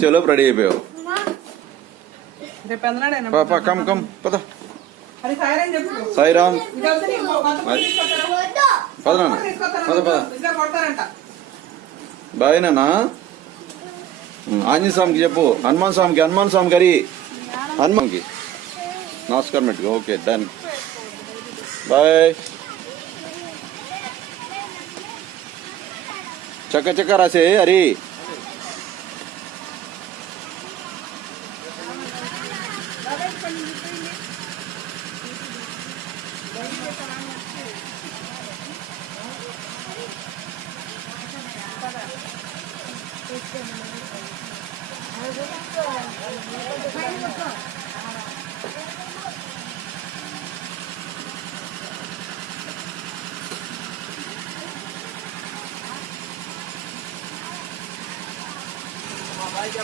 వచ్చేలోపు రెడీ అయిపోయావు. Come come పద. సాయిరామ్ పద నాన్న, పద పద. బాయ్ నాన్న. ఆంజనేయ స్వామికి చెప్పు, హనుమాన్ స్వామి గారి హనుమాన్కి నమస్కారం పెట్టుకో. Okay done. బాయ్. చక్క రాసే హరి.